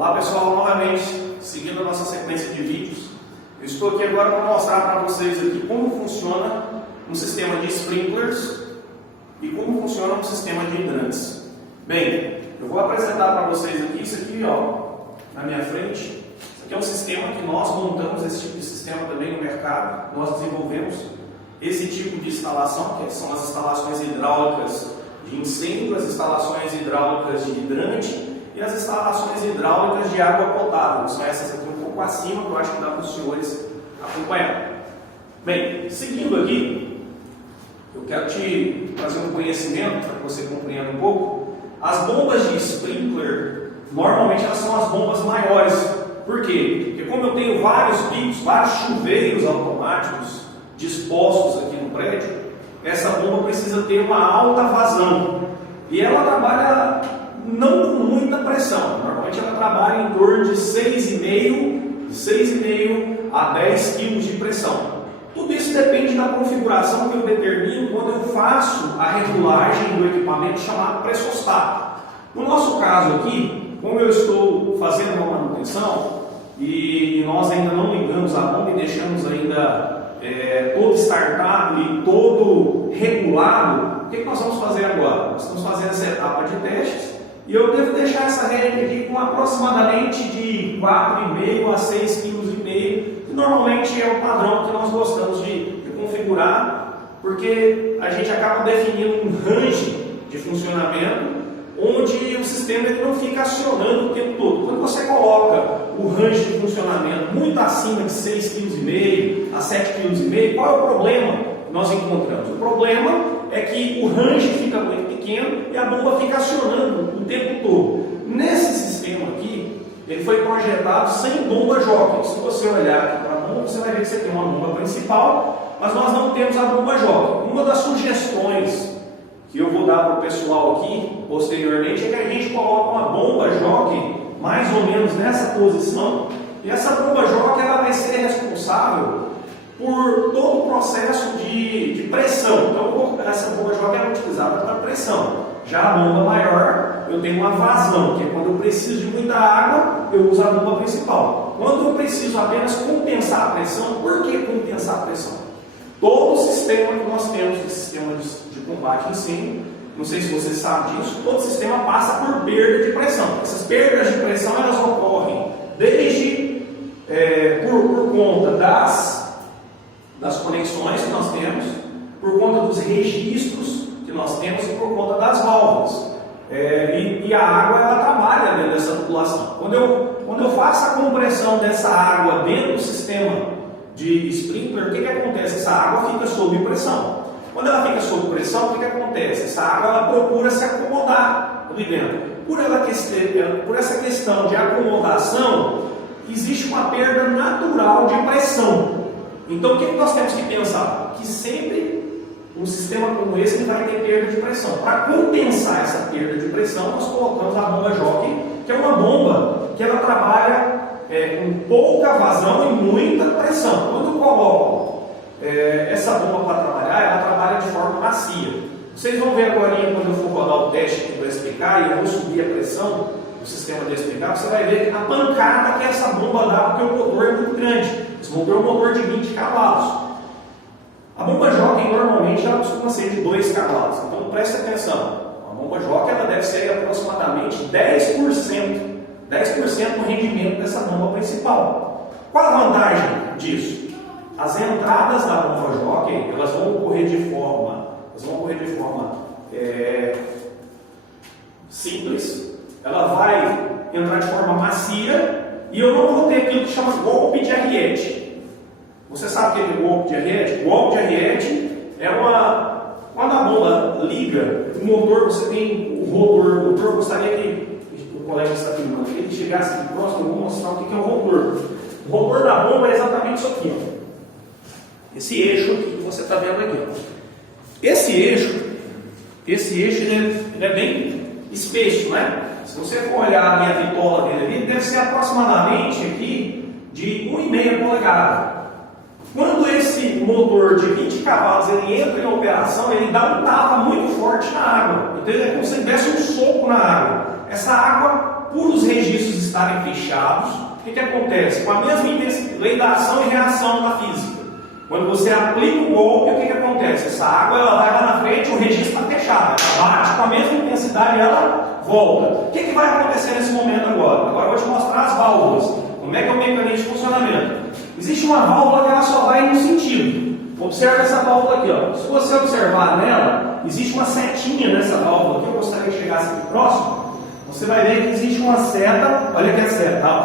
Olá pessoal, novamente, seguindo a nossa sequência de vídeos, eu estou aqui agora para mostrar para vocês aqui como funciona um sistema de sprinklers e como funciona um sistema de hidrantes. Bem, eu vou apresentar para vocês aqui, isso aqui ó, na minha frente, isso aqui é um sistema que nós montamos, esse tipo de sistema também no mercado, nós desenvolvemos esse tipo de instalação, que são as instalações hidráulicas de incêndio, as instalações hidráulicas de hidrante e as instalações hidráulicas de água potável. São essas aqui um pouco acima, que eu acho que dá para os senhores acompanhar. Bem, seguindo aqui, eu quero te trazer um conhecimento para que você compreenda um pouco. As bombas de sprinkler, normalmente elas são as bombas maiores. Por quê? Porque como eu tenho vários bicos, vários chuveiros automáticos dispostos aqui no prédio, essa bomba precisa ter uma alta vazão. E ela trabalha não com muita pressão. Normalmente ela trabalha em torno de 6,5 a 10 kg de pressão. Tudo isso depende da configuração que eu determino quando eu faço a regulagem do equipamento chamado pressostato. No nosso caso aqui, como eu estou fazendo uma manutenção e nós ainda não ligamos a bomba e deixamos ainda todo startado e todo regulado, o que nós vamos fazer agora? Nós estamos fazendo essa etapa de testes e eu devo deixar essa rede aqui com aproximadamente de 4,5 a 6,5 kg, que normalmente é o padrão que nós gostamos de configurar, porque a gente acaba definindo um range de funcionamento onde o sistema ele não fica acionando o tempo todo. Quando você coloca o range de funcionamento muito acima de 6,5 kg a 7,5 kg, qual é o problema que nós encontramos? O problema é que o range fica muito pequeno e a bomba fica acionando o tempo todo. Nesse sistema aqui, ele foi projetado sem bomba jockey. Se você olhar aqui para a bomba, você vai ver que você tem uma bomba principal, mas nós não temos a bomba jockey. Uma das sugestões que eu vou dar para o pessoal aqui, posteriormente, é que a gente coloque uma bomba jockey mais ou menos nessa posição, e essa bomba jockey ela vai ser responsável por todo o processo de pressão. Então, essa bomba jockey é utilizada para pressão. Já a bomba maior, eu tenho uma vazão, que é quando eu preciso de muita água, eu uso a bomba principal. Quando eu preciso apenas compensar a pressão, por que compensar a pressão? Todo o sistema que nós temos, o sistema de combate a incêndio, não sei se você sabe disso, todo o sistema passa por perda de pressão. Essas perdas de pressão elas ocorrem desde por conta das conexões que nós temos, por conta dos registros que nós temos e por conta das válvulas. E a água ela trabalha dentro dessa tubulação. Quando eu faço a compressão dessa água dentro do sistema de sprinkler, o que acontece? Essa água fica sob pressão. Quando ela fica sob pressão, o que acontece? Essa água ela procura se acomodar ali dentro. Por essa questão de acomodação, existe uma perda natural de pressão. Então, o que nós temos que pensar? Que sempre um sistema como esse ele vai ter perda de pressão. Para compensar essa perda de pressão, nós colocamos a bomba jockey, que é uma bomba que ela trabalha com pouca vazão e muita pressão. Quando eu coloco essa bomba para trabalhar, ela trabalha de forma macia. Vocês vão ver agora, quando eu for rodar o teste aqui do SPK e eu vou subir a pressão do sistema do SPK, você vai ver a pancada que essa bomba dá, porque o motor é muito grande. Esse motor é um motor de 20 cavalos. A bomba jockey normalmente ela costuma ser de 2 cavalos. Então preste atenção. A bomba jockey ela deve ser aproximadamente 10% do rendimento dessa bomba principal. Qual a vantagem disso? As entradas da bomba jockey elas vão ocorrer de forma simples, ela vai entrar de forma macia e eu não vou ter aquilo que chama golpe de ariete. Você sabe o que é golpe de ariete? Golpe de ariete é quando a bomba liga, o motor, você tem o rotor. O motor, gostaria que o colega está filmando, que ele chegasse aqui próximo, eu vou mostrar o que é o rotor. O rotor da bomba é exatamente isso aqui, ó. Esse eixo aqui que você está vendo aqui, ó. Esse eixo ele é bem espesso, né? Se você for olhar a minha bitola dele ali, deve ser aproximadamente aqui de 1,5 polegada. Quando esse motor de 20 cavalos ele entra em operação, ele dá um tapa muito forte na água. Então é como se ele desse um soco na água. Essa água, por os registros estarem fechados, o que acontece? Com a mesma intensidade, lei da ação e reação da física. Quando você aplica o golpe, o que acontece? Essa água ela vai lá na frente, o registro está fechado. Ela bate com a mesma intensidade e ela volta. O que vai acontecer nesse momento agora? Agora eu vou te mostrar as válvulas. Como é que é o mecanismo de funcionamento? Existe uma válvula que ela só vai em um sentido. Observe essa válvula aqui. Ó. Se você observar nela, existe uma setinha nessa válvula aqui. Eu gostaria que chegasse aqui próximo. Você vai ver que existe uma seta. Olha aqui a seta. Ó.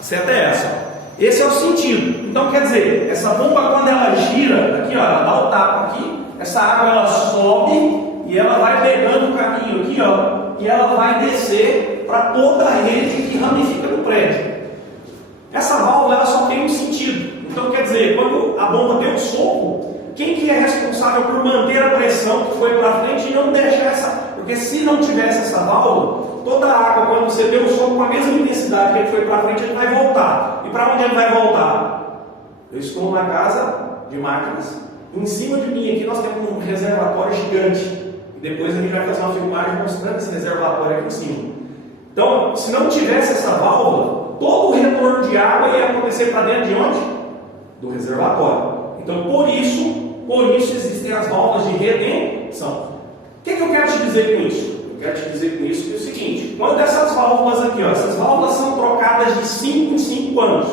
A seta é essa. Ó. Esse é o sentido. Então, quer dizer, essa bomba, quando ela gira, aqui, ó, ela dá o tapa aqui, essa água ela sobe e ela vai pegando o caminho aqui, ó, e ela vai descer para toda a rede que ramifica no prédio. Essa válvula ela só tem um sentido. Então, quer dizer, quando a bomba deu um soco, quem que é responsável por manter a pressão que foi para frente e não deixar essa... Porque se não tivesse essa válvula, toda a água, quando você deu o soco com a mesma intensidade que ele foi para frente, ele vai voltar. E para onde ele vai voltar? Eu estou na casa de máquinas. Em cima de mim aqui nós temos um reservatório gigante. E depois a gente vai fazer uma filmagem mostrando esse reservatório aqui em cima. Então, se não tivesse essa válvula, todo o retorno de água ia acontecer para dentro de onde? Do reservatório. Então, por isso existem as válvulas de retenção. O que eu quero te dizer com isso? Eu quero te dizer com isso que é o seguinte: quando essas válvulas aqui, ó, essas válvulas são trocadas de 5 em 5 anos.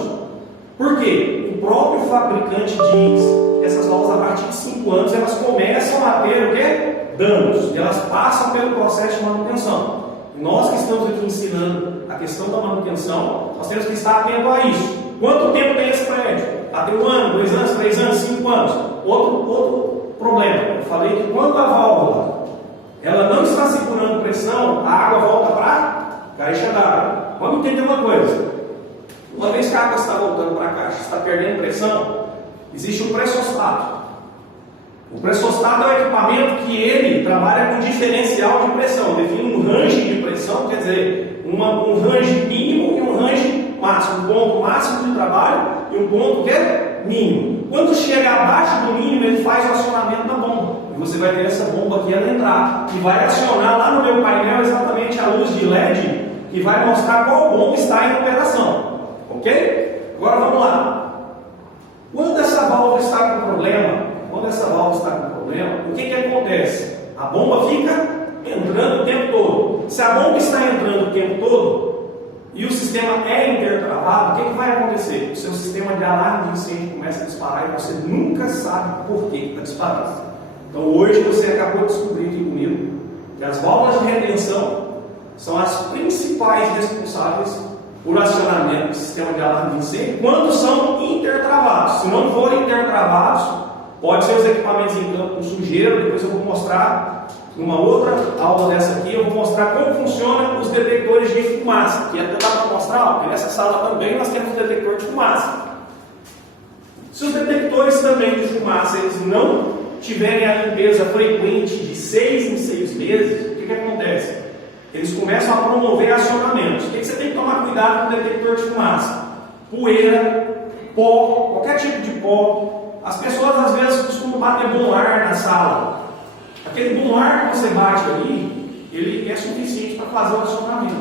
Por quê? O próprio fabricante diz que essas válvulas, a partir de 5 anos, elas começam a ter o quê? Danos. E elas passam pelo processo de manutenção. Nós que estamos aqui ensinando a questão da manutenção, nós temos que estar atento a isso. Quanto tempo tem esse prédio? Até 1 ano, 2 anos, 3 anos, 5 anos. Outro problema. Eu falei que quando a válvula ela não está segurando pressão, a água volta para a caixa d'água. Vamos entender uma coisa. Uma vez que a água está voltando para a caixa, está perdendo pressão, existe o pressostato. O pressostato é o equipamento que ele trabalha com diferencial de pressão. Define um range de pressão, quer dizer, um range mínimo e um range máximo. Um ponto máximo de trabalho e um ponto que é mínimo. Quando chega abaixo do mínimo, ele faz o acionamento da bomba. E você vai ter essa bomba aqui ela entrar. E vai acionar lá no meu painel exatamente a luz de LED que vai mostrar qual bomba está em operação. Ok? Agora vamos lá. Quando essa válvula está com problema, o que acontece? A bomba fica entrando o tempo todo. Se a bomba está entrando o tempo todo e o sistema é intertravado, o que vai acontecer? O seu sistema de alarme de incêndio começa a disparar e você nunca sabe por que está disparando. Então hoje você acabou de descobrir aqui comigo que as válvulas de retenção são as principais responsáveis por acionamento do sistema de alarme de incêndio quando são intertravados. Se não forem intertravados, pode ser os equipamentos em campo com sujeira. Depois eu vou mostrar numa outra aula dessa aqui, eu vou mostrar como funcionam os detectores de fumaça, que até dá para mostrar, porque nessa sala também nós temos detector de fumaça. Se os detectores também de fumaça eles não tiverem a limpeza frequente de 6 em 6 meses, o que acontece? Eles começam a promover acionamentos. O que você tem que tomar cuidado com o detector de fumaça? Poeira, pó, qualquer tipo de pó. As pessoas às vezes costumam bater bom ar na sala. Aquele bom ar que você bate ali, ele é suficiente para fazer o acionamento.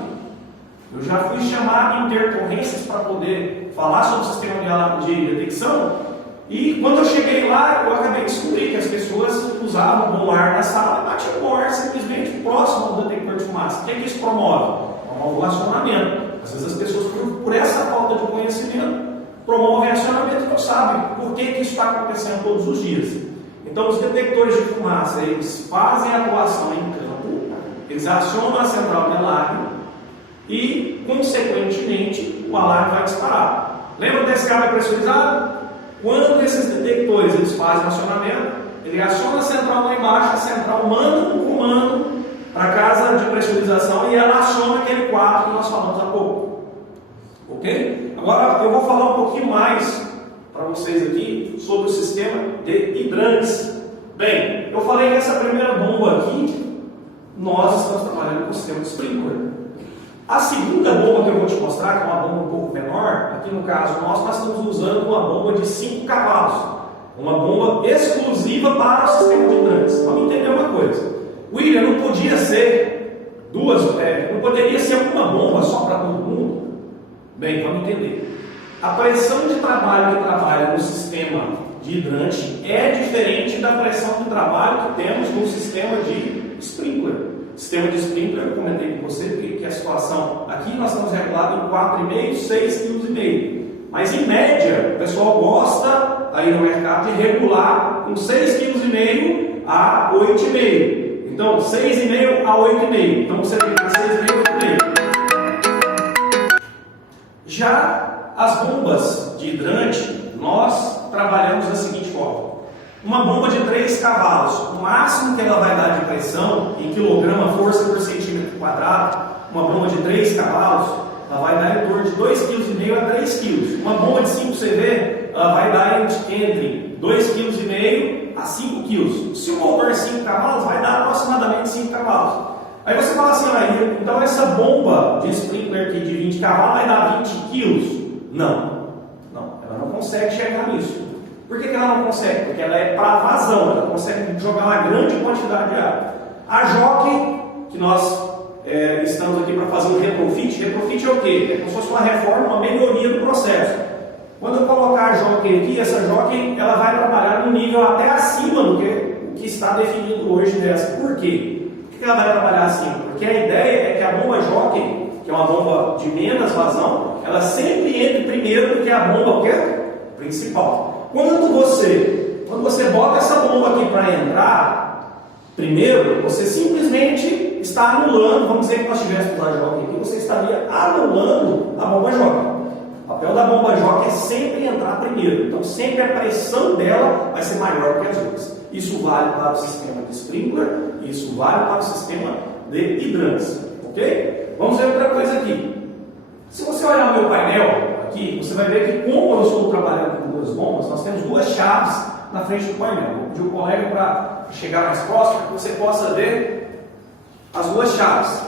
Eu já fui chamado em intercorrências para poder falar sobre o sistema de alarme de detecção. E quando eu cheguei lá, eu acabei de descobrir que as pessoas usavam bom ar na sala e batiam bom ar simplesmente próximo ao detector de fumaça. O que isso promove? Promove o acionamento. Às vezes as pessoas, por essa falta de conhecimento, promovem acionamento e não sabem por que isso está acontecendo todos os dias. Então, os detectores de fumaça, eles fazem a atuação em campo, eles acionam a central de alarme e, consequentemente, o alarme vai disparar. Lembra desse cabo pressurizado? Quando esses detectores eles fazem o acionamento, ele aciona a central lá embaixo, a central manda um comando para a casa de pressurização e ela aciona aquele quadro que nós falamos há pouco. Ok? Agora eu vou falar um pouquinho mais para vocês aqui sobre o sistema de hidrantes. Bem, eu falei que essa primeira bomba aqui, nós estamos trabalhando com o sistema de sprinkler. A segunda bomba que eu vou te mostrar, que é uma bomba um pouco menor, aqui no caso nós estamos usando uma bomba de 5 cavalos. Uma bomba exclusiva para o sistema de hidrantes. Vamos entender uma coisa. William, não podia ser não poderia ser uma bomba só para todo mundo? Bem, vamos entender. A pressão de trabalho que trabalha no sistema de hidrante é diferente da pressão de trabalho que temos no sistema de sprinkler. Sistema de sprinkler, eu comentei com você que a situação aqui nós estamos regulados em 4,5, 6,5 kg. Mas em média, o pessoal gosta aí no mercado de regular com 6,5 kg a 8,5. Então, 6,5 a 8,5. Então você tem que 6,5 a 8,5. Já as bombas de hidrante, nós trabalhamos da seguinte forma. Uma bomba de 3 cavalos, o máximo que ela vai dar de pressão em quilograma força por centímetro quadrado, uma bomba de 3 cavalos, ela vai dar em torno de 2,5 kg a 3 kg. Uma bomba de 5 CV, ela vai dar entre 2,5 kg a 5 kg. Se o motor 5 cavalos, vai dar aproximadamente 5 cavalos. Aí você fala assim, então essa bomba de sprinkler aqui de 20 cavalos vai dar 20 kg? Não, ela não consegue chegar nisso. Por que ela não consegue? Porque ela é para vazão, ela consegue jogar uma grande quantidade de água. A jockey, que nós estamos aqui para fazer um retrofit é o quê? É como se fosse uma reforma, uma melhoria do processo. Quando eu colocar a jockey aqui, essa jockey ela vai trabalhar no nível até acima do que está definido hoje dessa. Por quê? Por que ela vai trabalhar acima? Porque a ideia é que a bomba jockey, que é uma bomba de menos vazão, ela sempre entre primeiro do que a bomba principal. Quando você bota essa bomba aqui para entrar, primeiro, você simplesmente está anulando, vamos dizer que nós tivéssemos a jockey aqui, você estaria anulando a bomba jockey. O papel da bomba jockey é sempre entrar primeiro, então sempre a pressão dela vai ser maior que as outras. Isso vale para o sistema de sprinkler, isso vale para o sistema de hidrantes, ok? Vamos ver outra coisa aqui. Se você olhar o meu painel aqui, você vai ver que como eu estou trabalhando com duas bombas, nós temos duas chaves na frente do painel. Vou pedir o colega para chegar mais próximo, para que você possa ver as duas chaves.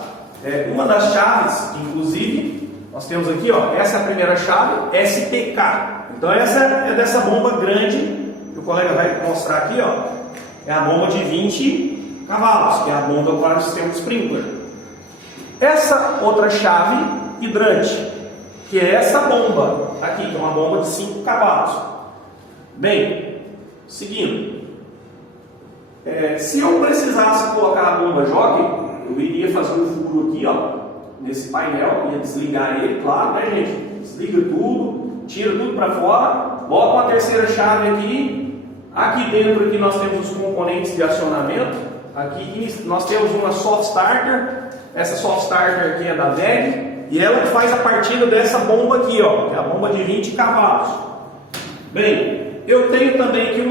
Uma das chaves, inclusive, nós temos aqui, essa é a primeira chave, SPK. Então essa é dessa bomba grande, que o colega vai mostrar aqui, é a bomba de 20 cavalos, que é a bomba para o sistema de sprinkler. Essa outra chave, hidrante, que é essa bomba aqui, que é uma bomba de 5 cavalos. Bem, seguindo, se eu precisasse colocar a bomba jockey, eu iria fazer um furo aqui, nesse painel, ia desligar ele, claro, né, gente? Desliga tudo, tira tudo para fora, bota uma terceira chave aqui. Aqui dentro aqui nós temos os componentes de acionamento. Aqui nós temos uma soft starter. Essa soft starter aqui é da VEG. E ela que faz a partida dessa bomba aqui, que é a bomba de 20 cavalos. Bem, eu tenho também aqui um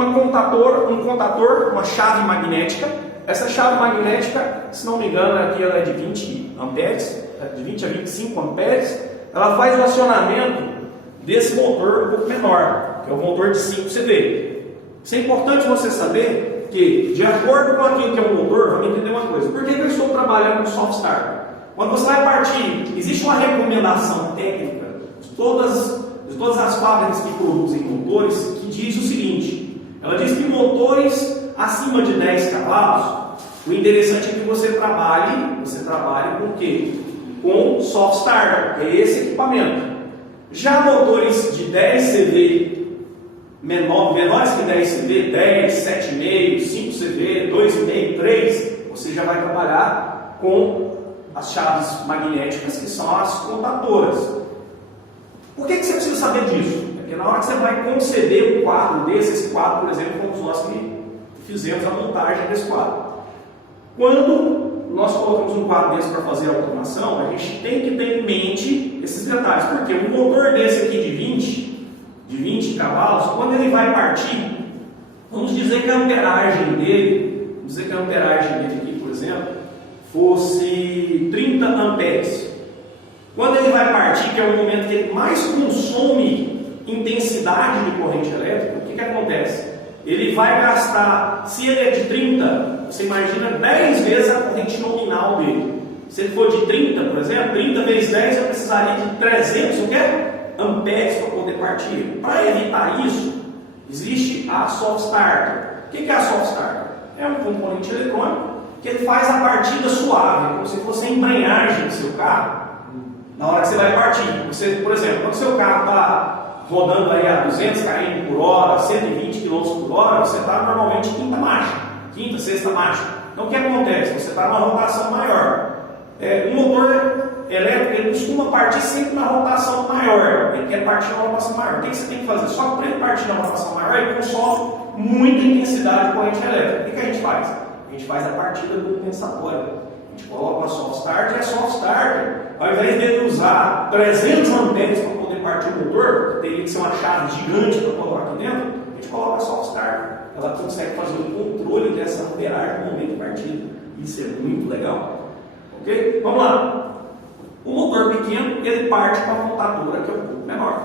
contator, uma chave magnética. Essa chave magnética, se não me engano, aqui ela é de 20 amperes, de 20 a 25 amperes. Ela faz o acionamento desse motor um pouco menor, que é o motor de 5 CV. Isso é importante você saber que, de acordo com aquilo que é o motor, vamos entender uma coisa. Por que eu estou trabalhando com soft start? Quando você vai partir, existe uma recomendação técnica de todas as fábricas que produzem motores que diz o seguinte: ela diz que motores acima de 10 cavalos, o interessante é que você trabalhe com o quê? Com soft starter, que é esse equipamento. Já motores de 10 CV, menores que 10 CV, 10, 7,5, 5 CV, 2,5, 3, você já vai trabalhar com as chaves magnéticas, que são as contatoras. Por que você precisa saber disso? Porque na hora que você vai conceder um quadro desse, esse quadro, por exemplo, fomos nós que fizemos a montagem desse quadro. Quando nós colocamos um quadro desse para fazer a automação, a gente tem que ter em mente esses detalhes. Porque um motor desse aqui de 20 cavalos, quando ele vai partir, vamos dizer que a amperagem dele, aqui, por exemplo, fosse 30 amperes. Quando ele vai partir, que é o momento que ele mais consome intensidade de corrente elétrica, o que acontece? Ele vai gastar, se ele é de 30, você imagina 10 vezes a corrente nominal dele. Se ele for de 30, por exemplo, 30 vezes 10, eu precisaria de 300 amperes para poder partir. Para evitar isso, existe a soft starter. O que é a soft starter? É um componente eletrônico que ele faz a partida suave, como se fosse a embreagem do seu carro. na hora que você vai partir. Você, por exemplo, quando o seu carro está rodando aí a 200 km por hora, 120 km por hora, você está normalmente quinta marcha, quinta, sexta marcha. Então o que acontece? Você está numa rotação maior. O motor elétrico ele costuma partir sempre na rotação maior. Ele quer partir na rotação maior. O que você tem que fazer? Só que para ele partir na rotação maior, ele consome muita intensidade de corrente elétrica. O que a gente faz? A gente faz a partida compensatória. A gente coloca uma soft start e a soft start, ao invés dele usar 300 amperes para poder partir o motor, que teria que ser uma chave gigante para colocar aqui dentro, a gente coloca a soft start. Ela consegue fazer o controle dessa amperagem no momento de partida. Isso é muito legal. Ok? Vamos lá. O motor pequeno, ele parte com a contadora que é um pouco menor.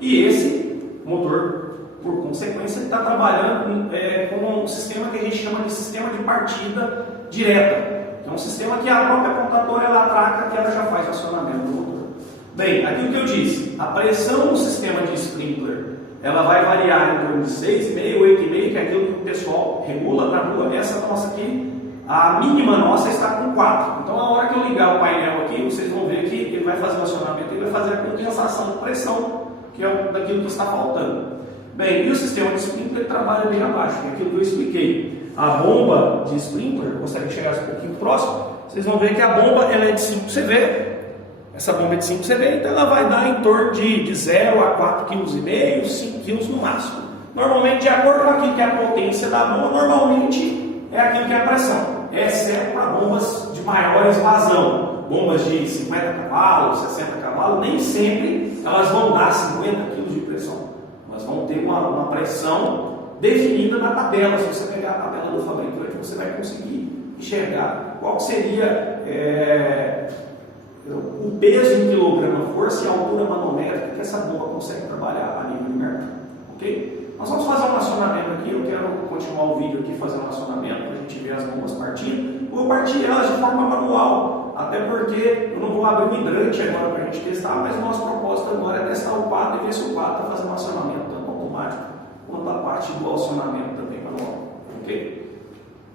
E esse motor, por consequência, está trabalhando com um sistema que a gente chama de sistema de partida direta. É um sistema que a própria contadora ela atraca, que ela já faz o acionamento do motor. Bem, aquilo que eu disse, a pressão no sistema de sprinkler, ela vai variar em torno de 6,5, 8,5, que é aquilo que o pessoal regula na rua. Essa nossa aqui, a mínima nossa está com 4. Então, na hora que eu ligar o painel aqui, vocês vão ver que ele vai fazer o acionamento, ele vai fazer a compensação de pressão, que é daquilo que está faltando. Bem, e o sistema de sprinkler trabalha bem abaixo, que é aquilo que eu expliquei. A bomba de sprinkler, gostaria de chegar um pouquinho próximo, vocês vão ver que a bomba ela é de 5 CV, essa bomba é de 5 CV, então ela vai dar em torno de 0 a 4,5 kg, 5 kg no máximo. Normalmente, de acordo com aquilo que é a potência da bomba, normalmente é aquilo que é a pressão, exceto para bombas de maior vazão, bombas de 50 cavalos, 60 cavalos, nem sempre elas vão dar 50 kg de pressão, elas vão ter uma pressão definida na tabela. Se você pegar a tabela do fabricante, você vai conseguir enxergar qual seria o peso em quilograma-força e a altura manométrica que essa bomba consegue trabalhar a nível de mercado. Ok? Nós vamos fazer um acionamento aqui. Eu quero continuar o vídeo aqui fazendo um acionamento para a gente ver as bombas partindo. Vou partir elas de forma manual, até porque eu não vou abrir um hidrante agora para a gente testar, mas o nosso propósito agora é testar o quadro e ver se o quadro está fazendo um acionamento tanto automático quanto a parte do acionamento